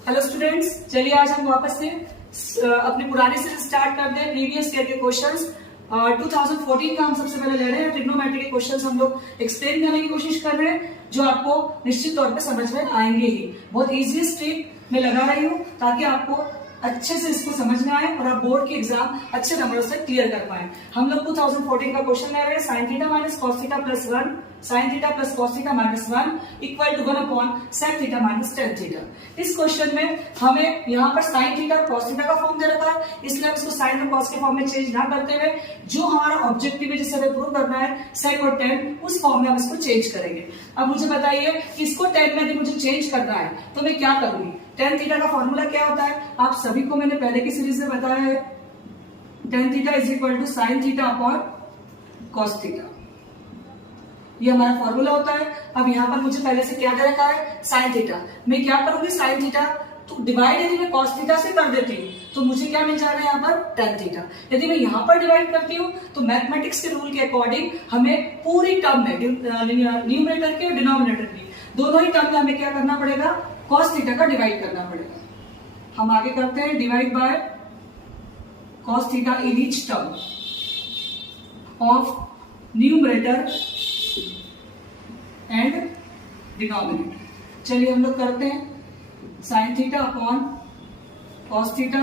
Hello students, चलिए आज हम वापस से अपने पुराने से स्टार्ट करते हैं। प्रीवियस ईयर के क्वेश्चंस 2014 का हम सबसे पहले ले रहे हैं। ट्रिग्नोमेट्री के क्वेश्चंस हम लोग एक्सप्लेन करने की कोशिश कर रहे हैं, जो आपको निश्चित तौर पे समझ में आएंगे ही। बहुत इजी स्ट्रिक में लगा रही हूँ ताकि आपको अच्छे से इसको समझ में आए और आप बोर्ड की एग्जाम अच्छे नंबरों से क्लियर कर पाए। हम लोग 2014 का क्वेश्चन ले रहे हैं। Sine theta minus cos theta plus 1 sine theta plus cos theta minus 1 equal to 1 upon sec theta minus tan theta. इस क्वेश्चन में हमें यहाँ पर साइन थीटा और कॉस थीटा का फॉर्म दे रखा है, इसलिए हम इसको साइन और कॉस के फॉर्म में चेंज ना करते हुए जो हमारा ऑब्जेक्टिव है जिसे हमें प्रूव करना है सेक और टेन, उस फॉर्म में हम इसको चेंज करेंगे। अब मुझे बताइए कि इसको टेन में यदि मुझे चेंज करना है तो मैं क्या करूंगी। टेन थीटा का फॉर्मूला क्या होता है आप सभी को मैंने पहले की सीरीज में बताया है। Tan theta is equal to sine theta upon cos theta, ये हमारा फॉर्मूला होता है। अब यहाँ पर मुझे पहले से क्या दे रखा है साइन थीटा। मैं क्या करूंगी साइन थीटा तो डिवाइड यदि मैं कॉस थीटा से कर देती हूँ तो मुझे क्या मिल जा रहा है यहाँ पर टेन थीटा। यदि मैं यहाँ पर डिवाइड करती हूँ तो मैथमेटिक्स के रूल के अकॉर्डिंग हमें पूरी टर्म में न्यूमरेटर की और डिनोमिनेटर की दोनों ही टर्म में हमें क्या करना पड़ेगा कॉस थीटा का डिवाइड करना पड़ेगा। हम आगे करते हैं divide by cos theta in each term of numerator and denominator. चलिए हम लोग करते हैं sine theta upon cos theta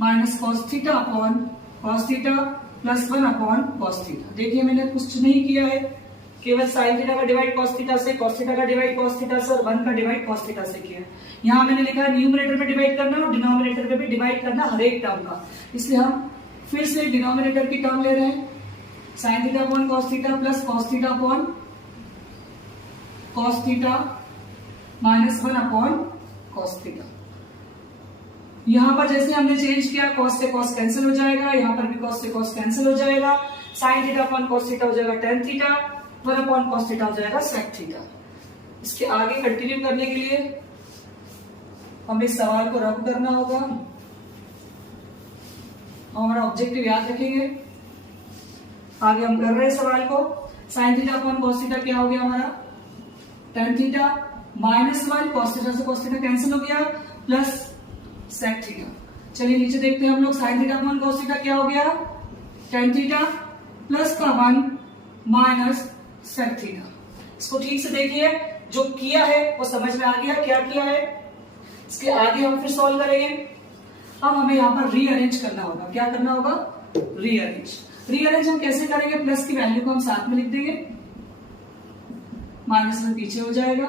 minus cos theta upon cos theta plus 1 upon cos theta. देखिए मैंने कुछ नहीं किया है, केवल साइन थीटा का डिवाइड कॉस थीटा से, कॉस थीटा का डिवाइड कॉस थीटा से और 1 का डिवाइड कॉस थीटा से किया। यहाँ मैंने लिखा है न्यूमरेटर में डिवाइड करना और डिनोमिनेटर में भी डिवाइड करना हर एक टर्म का, इसलिए हम फिर से डिनोमिनेटर की टर्म ले रहे हैं। Sine theta upon cos theta plus cos theta upon cos theta minus 1 upon cos theta. यहां पर जैसे हमने चेंज किया कॉस से कॉस कैंसिल हो जाएगा, यहां पर भी कॉस से कॉस कैंसिल हो जाएगा। Sine theta upon cos theta हो जाएगा tan theta, 1 upon cos theta हो जाएगा सेक थीटा। इसके आगे कंटिन्यू करने के लिए हमें इस सवाल को रब करना होगा। हमारा ऑब्जेक्टिव याद रखेंगे। आगे हम कर रहे हैं सवाल को। Sign theta upon cos theta क्या हो गया हमारा ten theta minus 1 cos theta से कॉस थीटा कैंसिल हो गया प्लस सेक थीटा। चलिए नीचे देखते हैं हम लोग। Sign theta upon cos theta क्या हो गया टेन थीटा प्लस का 1 माइनस सेक थीटा। इसको ठीक से देखिए, जो किया है वो समझ में आ गया क्या किया है। इसके आगे हम फिर सॉल्व करेंगे। अब हमें यहाँ पर रीअरेंज करना होगा। क्या करना होगा रीअरेंज हम कैसे करेंगे, प्लस की वैल्यू को हम साथ में लिख देंगे, माइनस में पीछे हो जाएगा।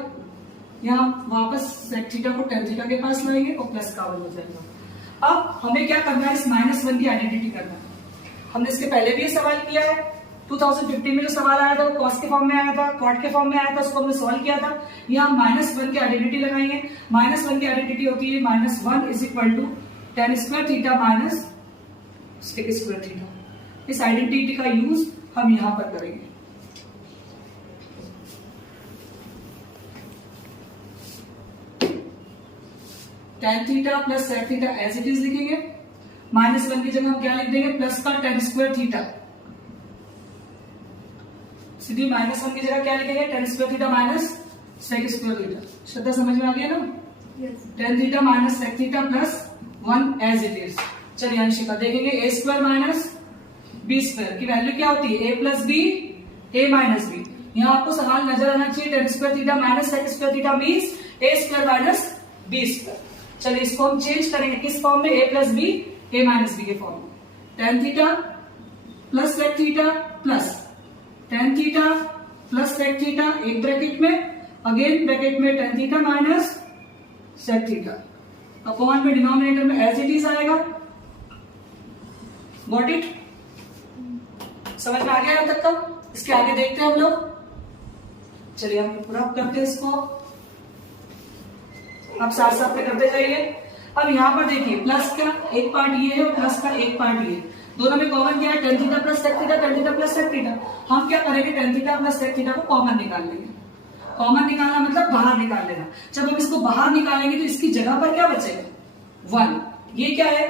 यहाँ वापस सेक थीटा को टेन थीटा के पास लाएंगे और प्लस का 1 हो जाएगा। अब हमें क्या करना है इस माइनस 1 की आइडेंटिटी करना है। हमने इसके पहले भी ये सवाल किया है। 2015 में जो सवाल आया था वो कॉस के फॉर्म में आया था, कॉट के फॉर्म में आया था, उसको हमने सॉल्व किया था। यहाँ माइनस 1 की आइडेंटिटी लगाएंगे। माइनस 1 की आइडेंटिटी होती है minus 1 is equal to tan square theta minus sec square theta. इस आइडेंटिटी का यूज हम यहां पर करेंगे। Tan theta plus sec theta as it is लिखेंगे। माइनस 1 की जगह हम क्या लिख देंगे प्लस का टेन स्क्वायर थीटा। सीधी माइनस 1 की जगह क्या लिखेंगे tan square theta minus sec square theta. Shraddha समझ में आ गया ना। Tan theta minus sec theta plus 1 as it is. चलिए अंशिका देखेंगे A square minus B square की वैल्यू क्या होती है A plus B A minus B. यहाँ आपको सवाल नजर आना चाहिए tan square theta minus sec square theta means A square minus B square. चलिए इसको हम चेंज करेंगे किस फॉर्म में A plus B A minus B के फॉर्म में। Tan theta plus sec theta plus tan theta plus sec theta एक bracket में, अगेन ब्रैकेट में tan theta minus sec theta upon में डिनोमिनेटर में एज इट इज आएगा। Got it, समझ में आ गया अब तक का। इसके आगे देखते हैं हम लोग। चलिए हम रब करते हैं इसको। अब साथ साथ में करते जाइए। अब यहाँ पर देखिए प्लस का एक पार्ट ये है और प्लस का एक पार्ट ये, दोनों में कॉमन क्या है tan theta plus sec theta, tan theta plus sec theta. हम क्या करेंगे tan theta plus sec theta को कॉमन निकाल लेंगे। कॉमन निकालना मतलब बाहर निकाल लेना। जब हम इसको बाहर निकालेंगे तो इसकी जगह पर क्या बचेगा 1। ये क्या है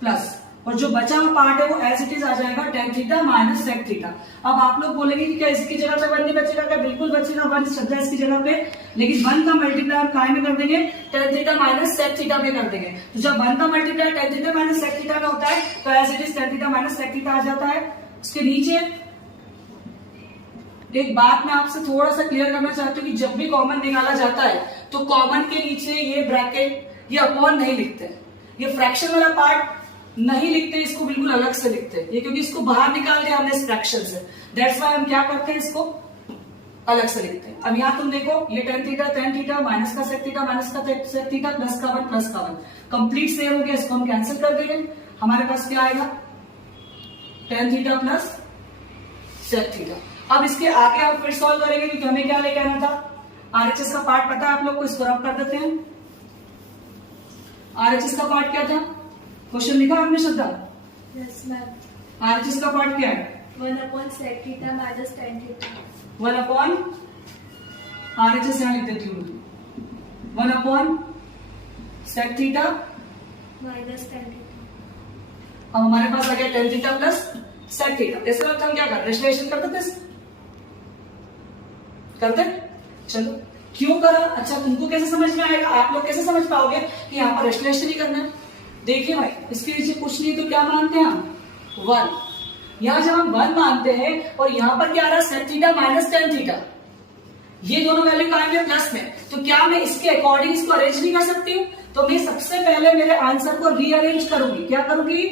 प्लस, और जो बचा हुआ पार्ट है वो एज इट इज आ जाएगा tan theta minus sec theta. अब आप लोग बोलेंगे कि क्या इसकी जगह पे 1 नहीं बचेगा? क्या बिल्कुल बचेगा, 1 शब्द है इसकी जगह पे, लेकिन 1 का मल्टीप्लाई हम काय में कर देंगे? tan theta minus sec theta में कर देंगे। तो जब 1 का multiply tan theta minus sec theta में होता है तो as it is tan theta minus sec theta आ जाता है। उसके नीचे एक बात मैं आपसे थोड़ा सा क्लियर करना चाहती हूँ कि जब भी कॉमन निकाला जाता है तो कॉमन के नीचे ये ब्रैकेट, ये अपॉन नहीं लिखते, ये फ्रैक्शन वाला पार्ट नहीं लिखते, इसको बिल्कुल अलग से लिखते हैं ये, क्योंकि इसको बाहर निकाल दिया हमने इस फ्रैक्शन से, दैट्स व्हाई हम क्या करते हैं, इसको अलग से लिखते हैं। अब यहाँ तुम देखो, ये tan थीटा माइनस का sec थीटा माइनस का sec थीटा प्लस का 1 कंप्लीट सेम हो गया, इसको हम कैंसिल कर देंगे। हमारे पास क्या आएगा? tan theta plus sec theta. अब इसके आगे हम फिर सॉल्व करेंगे क्योंकि हमें क्या लेके आना था, आरएचएस का पार्ट पता है आप लोग को, इसको रब कर देते हैं। आरएचएस का पार्ट क्या था? क्वेश्चन लिखा आपने श्रद्धा? Yes ma'am. आरएचएस का पार्ट क्या है? 1 sec theta minus tan theta. 1 upon RHS यहां लिख देती हूँ, 1 upon sec theta minus tan theta. अब हमारे पास आ गया tan theta plus sec theta. इसके बाद हम क्या कर रहे, रेशनलाइजेशन करते चलो, क्यों करा? अच्छा तुमको कैसे समझ में आएगा, आप लोग कैसे समझ पाओगे कि यहाँ पर रेशनलाइजेशन ही करना है? देखिए भाई, इसके नीचे कुछ नहीं तो क्या मानते हैं हम? 1। यहाँ जब हम 1 मानते हैं और यहाँ पर क्या आ रहा है? sec theta minus tan theta, ये दोनों वैल्यू आएंगे प्लस में, तो क्या मैं इसके अकॉर्डिंग इसको अरेंज नहीं कर सकती हूँ? तो मैं सबसे पहले मेरे आंसर को रीअरेंज करूंगी। क्या करूंगी?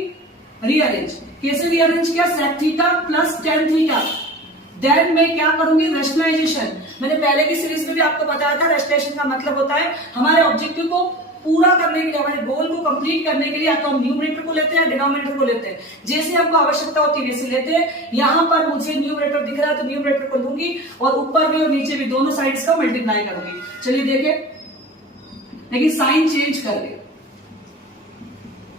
रीअरेंज। कैसे रीअरेंज किया? sec theta plus tan theta. Then मैं क्या करूंगी? रेशनलाइजेशन। मैंने पहले की सीरीज में भी आपको बताया था, रेशनलाइजेशन का मतलब होता है हमारे ऑब्जेक्टिव को पूरा करने के लिए, हमारे गोल को कंप्लीट करने के लिए, या तो हम न्यूमरेटर को लेते हैं, डिनोमिनेटर को लेते हैं, जैसे हमको आवश्यकता होती है वैसे लेते हैं। यहाँ पर मुझे न्यूमरेटर दिख रहा है तो न्यूमरेटर को लूंगी और ऊपर भी और नीचे भी दोनों साइड्स का मल्टीप्लाई करूंगी। चलिए देखें, लेकिन साइन चेंज कर दे।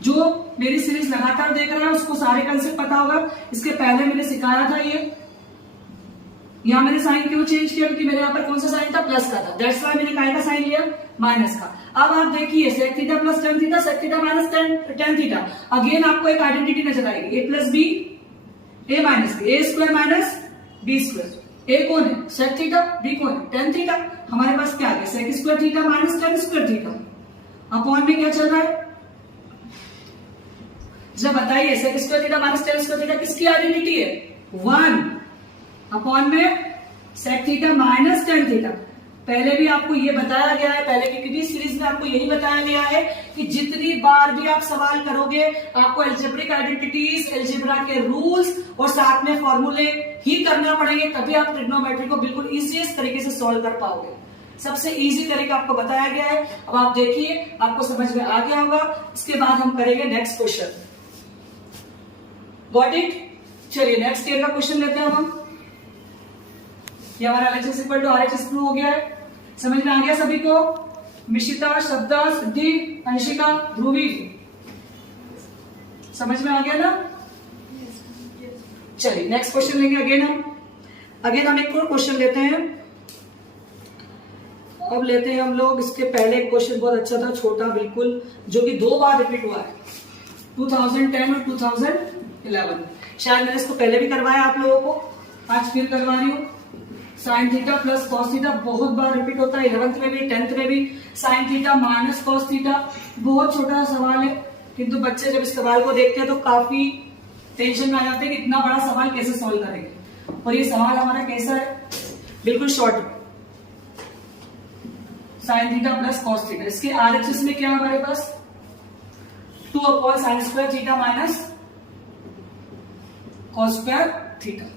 जो मेरी सीरीज लगातार देख रहा है उसको सारे कंसेप्ट पता होगा, इसके पहले मैंने सिखाया था ये। यहाँ मैंने साइन क्यों चेंज किया? क्योंकि मेरे यहाँ पर कौन सा साइन था? प्लस का था, दैट्स व्हाई मैंने काय का साइन लिया? माइनस का। अब आप देखिए, sec theta plus tan theta, sec theta minus tan theta. Again आपको एक आइडेंटिटी नजर आएगी, a plus b, a minus b, a square minus B square. a कौन है? sec थीटा, b कौन है? tan theta. हमारे पास क्या आ गया? sec square theta minus tan square theta. Upon में क्या चल रहा है? जब बताइए, sec square theta minus tan square theta किसकी आइडेंटिटी है? 1 अपॉन में sec theta minus tan theta. पहले भी आपको ये बताया गया है, पहले की किसी सीरीज में आपको यही बताया गया है कि जितनी बार भी आप सवाल करोगे आपको एल्जेब्रिक आइडेंटिटीज, एल्जेब्रा के रूल्स और साथ में फॉर्मूले ही करना पड़ेंगे, तभी आप ट्रिग्नोमेट्री को बिल्कुल इजीएस्ट तरीके से सॉल्व कर पाओगे। सबसे इजी तरीका आपको बताया गया है। अब आप देखिए, आपको समझ में आ गया होगा। इसके बाद हम करेंगे नेक्स्ट क्वेश्चन। Got it? चलिए नेक्स्ट ईयर का क्वेश्चन लेते हैं हम। ये हमारा LHS equal to RHS prove हो गया है। समझ में आ गया सभी को? मिशिता, शब्दा, सिद्धि, अंशिका, ध्रुवी, समझ में आ गया ना? चलिए नेक्स्ट क्वेश्चन लेंगे। अगेन हम एक और क्वेश्चन लेते हैं। अब लेते हैं हम लोग, इसके पहले एक क्वेश्चन बहुत अच्छा था, छोटा बिल्कुल, जो कि 2 बार रिपीट हुआ है, 2010 और 2011। शायद मैंने इसको पहले भी करवाया आप लोगों को, आज फिर करवा रही हूँ। Sign theta plus cos theta बहुत बार रिपीट होता है, 11th में भी 10th में भी। Sign theta minus cos theta बहुत छोटा सवाल है, किंतु बच्चे जब इस सवाल को देखते हैं तो काफी टेंशन में आ जाते हैं कि इतना बड़ा सवाल कैसे सॉल्व करेंगे। और ये सवाल हमारा कैसा है? बिल्कुल short, sign theta plus cos theta. इसके RHS में क्या है हमारे पास? 2 upon sine square theta minus cos square theta.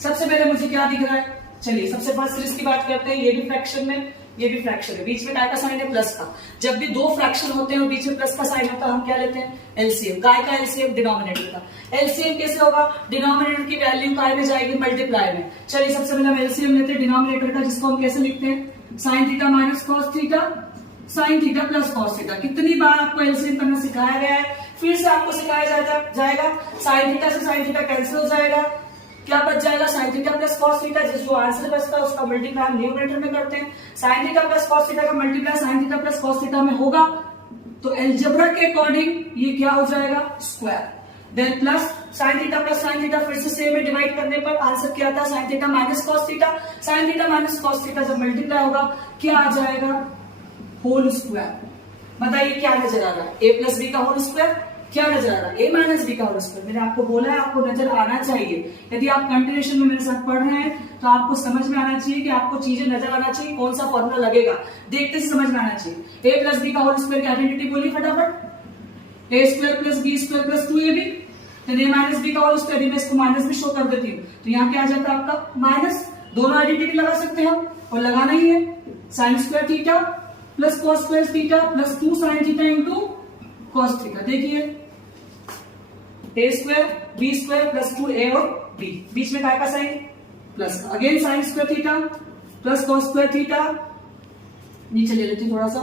सबसे पहले मुझे क्या दिख रहा है? चलिए सबसे फर्स्ट सीरीज की बात करते हैं। ये भी फ्रैक्शन में, ये भी फ्रैक्शन है, बीच में काय का साइन है? प्लस का। जब भी 2 फ्रैक्शन होते हैं और बीच में प्लस का साइन होता है, हम क्या लेते हैं? एलसीएम। काय का एलसीएम? डिनोमिनेटर का। एलसीएम कैसे होगा? डिनोमिनेटर की वैल्यू काय में जाएगी? मल्टीप्लाई में। चलिए सबसे पहले हम एलसीएम लेते हैं डिनोमिनेटर का, जिसको हम कैसे लिखते हैं? Sine theta minus cos theta, sign theta plus cos theta. कितनी बार आपको एलसीएम करना सिखाया गया है, फिर से आपको सिखाया जाएगा। साइन थीटा से साइन थीटा कैंसिल हो जाएगा, क्या बच जाएगा? Sine theta plus cos theta. जो आंसर बचता है उसका मल्टीप्लाई हम न्यूमरेटर में करते हैं। Sine theta plus cos theta का multiply sine theta plus cos theta में होगा, तो एल्जेब्रा के अकॉर्डिंग ये क्या हो जाएगा, square. Then plus sine theta plus sine theta, फिर से सेम है, डिवाइड करने पर आंसर क्या आता है, sign theta minus cos theta. Sign theta minus cos theta जब मल्टीप्लाई होगा क्या आ जाएगा, होल स्क्वायर। बताइए क्या नजर आ रहा है, ए प्लस बी का होल स्क्वायर, क्या नजर आ रहा है, ए माइनस बी का होल स्क्वायर। मैंने आपको बोला है आपको नजर आना चाहिए। यदि आप कंटिन्यूएशन में मेरे साथ पढ़ रहे हैं तो आपको समझ में आना चाहिए कि आपको चीजें नजर आना चाहिए, कौन सा फॉर्मूला लगेगा देखते से समझ में आना चाहिए। ए प्लस बी का होल स्क्वायर की आइडेंटिटी बोलिए फटाफट, a square plus b square plus 2ab। A minus b का होल स्क्वायर, मैं इसको माइनस भी शो कर देती हूँ, तो यहाँ क्या आ जाता है आपका माइनस। दोनों आइडेंटिटी लगा सकते हैं हम, और लगाना ही है। Sine square theta plus cos square theta plus 2 sine theta into cos theta. देखिए a square b square plus 2a और b, बीच में काय का sine plus, again sine square theta plus cos square theta, नीचे ले लेती हूँ थोड़ा सा,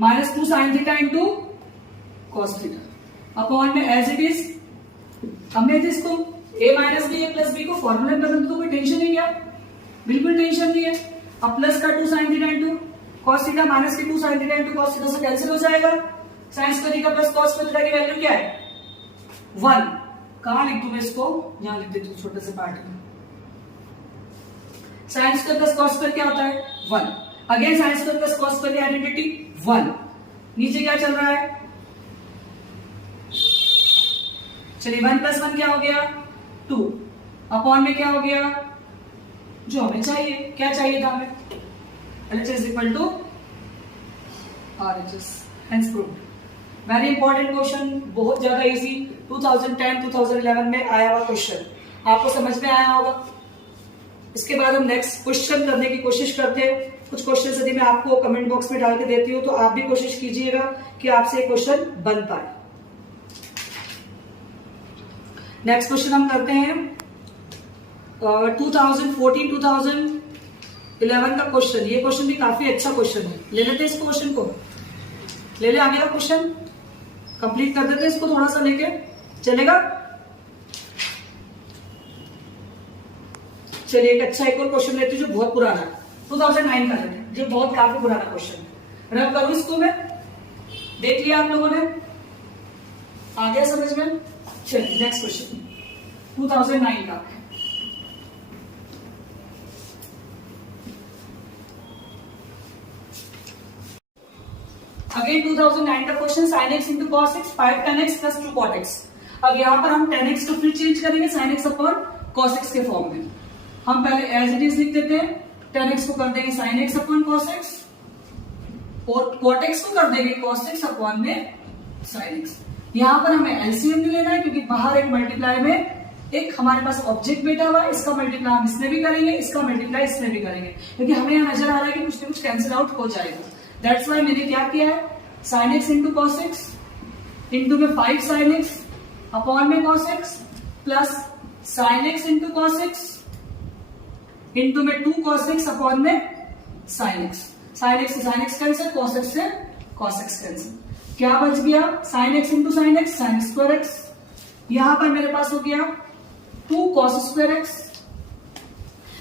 minus 2 sine theta into cos theta upon में एज इट इज। हमने इसको a minus b, a plus b को फॉर्मूला में बदल, तो कोई टेंशन नहीं है, बिल्कुल टेंशन नहीं है। अब प्लस का 2 sine theta into cos theta minus के 2 sine theta into cos theta से कैंसिल हो जाएगा। Sign square theta plus cos square theta की वैल्यू क्या है, 1। कहां लिख दूं मैं इसको, यहां लिख देती हूँ छोटे से पार्ट में। Sine square plus cos square क्या होता है, 1। Again sine square plus cos square की आइडेंटिटी 1। नीचे क्या चल रहा है, चलिए 1 प्लस 1 क्या हो गया, 2 अपॉन में क्या हो गया, जो हमें चाहिए, क्या चाहिए था हमें, LHS is equal to RHS, hence proved। Very important question, बहुत ज्यादा इजी, 2010-2011 में आया हुआ क्वेश्चन, आपको समझ में आया होगा। इसके बाद हम नेक्स्ट क्वेश्चन करने की कोशिश करते हैं। कुछ क्वेश्चन यदि मैं आपको कमेंट बॉक्स में डाल के देती हूँ तो आप भी कोशिश कीजिएगा कि आपसे एक क्वेश्चन बन पाए। नेक्स्ट क्वेश्चन हम करते हैं 2014-2011 का क्वेश्चन। ये क्वेश्चन भी काफी अच्छा क्वेश्चन है, ले लेते हैं इस क्वेश्चन को, ले ले आगे का क्वेश्चन कंप्लीट कर देते हैं इसको, थोड़ा सा लेके चलेगा। चलिए एक अच्छा एक और क्वेश्चन लेते हैं जो बहुत पुराना है, 2009 का लेते हैं, जो बहुत काफी पुराना क्वेश्चन है। रब करूं इसको मैं, देख लिया आप लोगों ने, आ गया समझ में। चलिए नेक्स्ट क्वेश्चन 2009 का। अगेन 2009 का question, sin x into cos x 5 tan x plus 2 cot x। अब यहां पर हम tan x को फिर चेंज करेंगे sin x upon cos x के फॉर्म में। हम पहले एज इट इज लिख देते हैं, tan x को कर देंगे sin x upon cos x और cot x को कर देंगे cos x अपॉन में sin x। यहां पर हमें एलसीएम भी लेना है क्योंकि बाहर एक मल्टीप्लाई में एक हमारे पास ऑब्जेक्ट बैठा हुआ है, इसका मल्टीप्लाई हम इसमें भी करेंगे, इसका मल्टीप्लाई इसमें भी करेंगे, क्योंकि हमें यहां नजर आ रहा है कि कुछ ना कुछ कैंसिल आउट हो जाएगा। दैट्स वाई मैंने क्या किया है, sin x into cos x into में 5 sin x अपॉन में cos x plus sin x into cos x into में 2 cos x अपॉन में sin x। sin x से sin x cancel, cos x से cos x कैंसिल, क्या बच गया sin x into sin x sin square x। यहां पर मेरे पास हो गया 2 cos स्क्वायर x।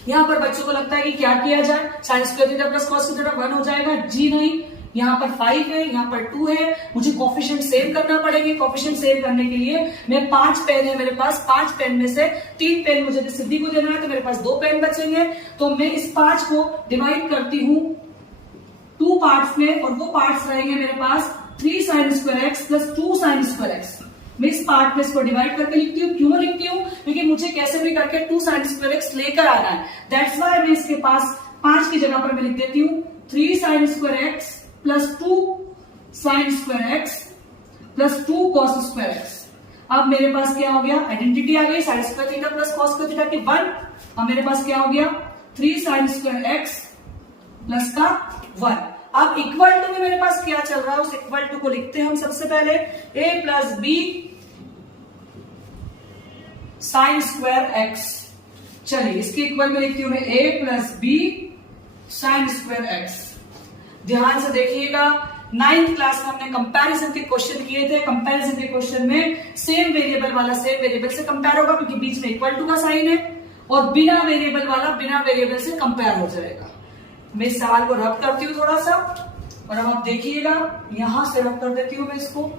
यहां पर बच्चों को लगता है कि क्या किया जाए, sign square theta plus cos theta 1 हो जाएगा, जी नहीं, यहाँ पर 5 है, यहाँ पर 2 है, मुझे कोफिशिएंट सेव करना पड़ेगा। कोफिशिएंट सेव करने के लिए मैं 5 पेन है मेरे पास, 5 पेन में से 3 पेन मुझे सिद्धि को देना है, तो मेरे पास 2 पेन बचेंगे। तो मैं इस 5 को डिवाइड करती हूँ 2 पार्ट्स में, और वो पार्ट्स रहेंगे मेरे पास 3 sine square x plus 2 sign square x. मैं इस पार्ट में इसको डिवाइड करके लिखती हूँ, क्यों लिखती हूँ, क्योंकि मुझे कैसे भी करके 2 साइन स्क्वायर एक्स लेकर आना है। दैट्स वाई मैं इसके पास 5 की जगह पर मैं लिख देती हूँ 3 sine square x plus 2 sign square x plus 2 cos square x. अब मेरे पास क्या हो गया, आइडेंटिटी आ गई, sign square theta plus cos square theta की 1। अब मेरे पास क्या हो गया 3 साइन स्क्वायर एक्स प्लस का 1। अब इक्वल टू में मेरे पास क्या चल रहा है, उस इक्वल टू को लिखते हैं हम सबसे पहले, a plus b sine square x. चलिए इसके इक्वल में लिखती हूं मैं a plus b sine square x. ध्यान से देखिएगा, 9th क्लास में हमने कंपैरिजन के क्वेश्चन किए थे। कंपैरिजन के क्वेश्चन में सेम वेरिएबल वाला सेम वेरिएबल से कंपेयर होगा, क्योंकि बीच में इक्वल टू का साइन है, और बिना वेरिएबल वाला बिना वेरिएबल से कंपेयर हो जाएगा। मैं इस सवाल को रब करती हूँ थोड़ा सा, और अब आप देखिएगा, यहां से रब कर देती हूं मैं इसको।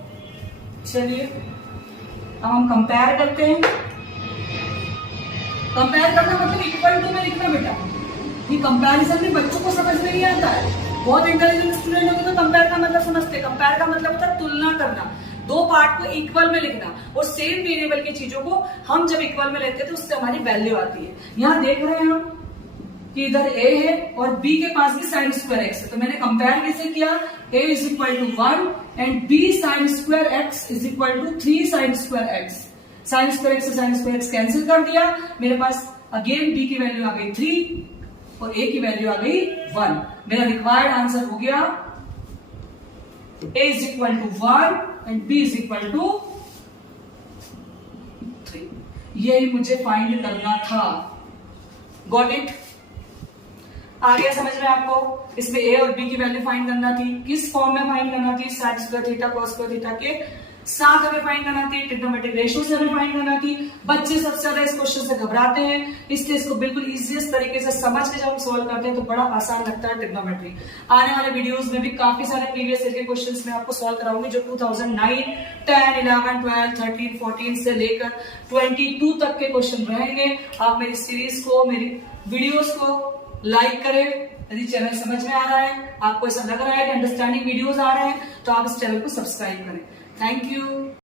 चलिए अब हम कंपेयर करते हैं। कंपेयर करना मतलब इक्वल टू में लिखना बेटा। ये कंपैरिजन भी बच्चों को समझ में नहीं आता है। बहुत इंटेलिजेंट स्टूडेंट होंगे तो कंपेयर का मतलब समझते हैं। कंपेयर का मतलब होता है तुलना करना, दो पार्ट को इक्वल में लिखना, और सेम वेरिएबल की चीजों को हम जब इक्वल में लेते हैं तो उससे हमारी वैल्यू आती है। यहाँ देख रहे हैं हम कि इधर a है और b के पास भी साइन स्क्वायर x है, तो मैंने कंपेयर कैसे किया, a is equal to 1 and b sine square x is equal to 3 sine square x। Sine square x से साइन स्क्वायर x कैंसिल कर दिया, मेरे पास अगेन b की वैल्यू आ गई 3 और a की वैल्यू आ गई 1। मेरा रिक्वायर्ड आंसर हो गया a is equal to 1 and b is equal to 3। यही मुझे फाइंड करना था। Got it? आ गया समझ में आपको? इसमें a और b की वैल्यू फाइंड करना थी। किस फॉर्म में फाइंड करना थी? Sign square theta cos square theta के साथ हमें फाइंड करना थी। ट्रिग्नोमेट्रिक रेशियो से हमें फाइंड करना थी। बच्चे सबसे ज्यादा इस क्वेश्चन से घबराते हैं, इसलिए इसको बिल्कुल इजीएस्ट तरीके से समझ के जब हम सॉल्व करते हैं तो बड़ा आसान लगता है ट्रिग्नोमेट्री। आने वाले वीडियोस में भी काफी सारे प्रीवियस ईयर के क्वेश्चंस में आपको सॉल्व कराऊंगी, जो 2009, 10, 11, 12, 13, 14 से लेकर 22 तक के क्वेश्चन रहेंगे। आप मेरी सीरीज को, मेरी वीडियोस को लाइक करें। यदि चैनल समझ में आ रहा है, आपको ऐसा लग रहा है कि अंडरस्टैंडिंग वीडियोस आ रहे हैं, तो आप इस चैनल को सब्सक्राइब करें। Thank you.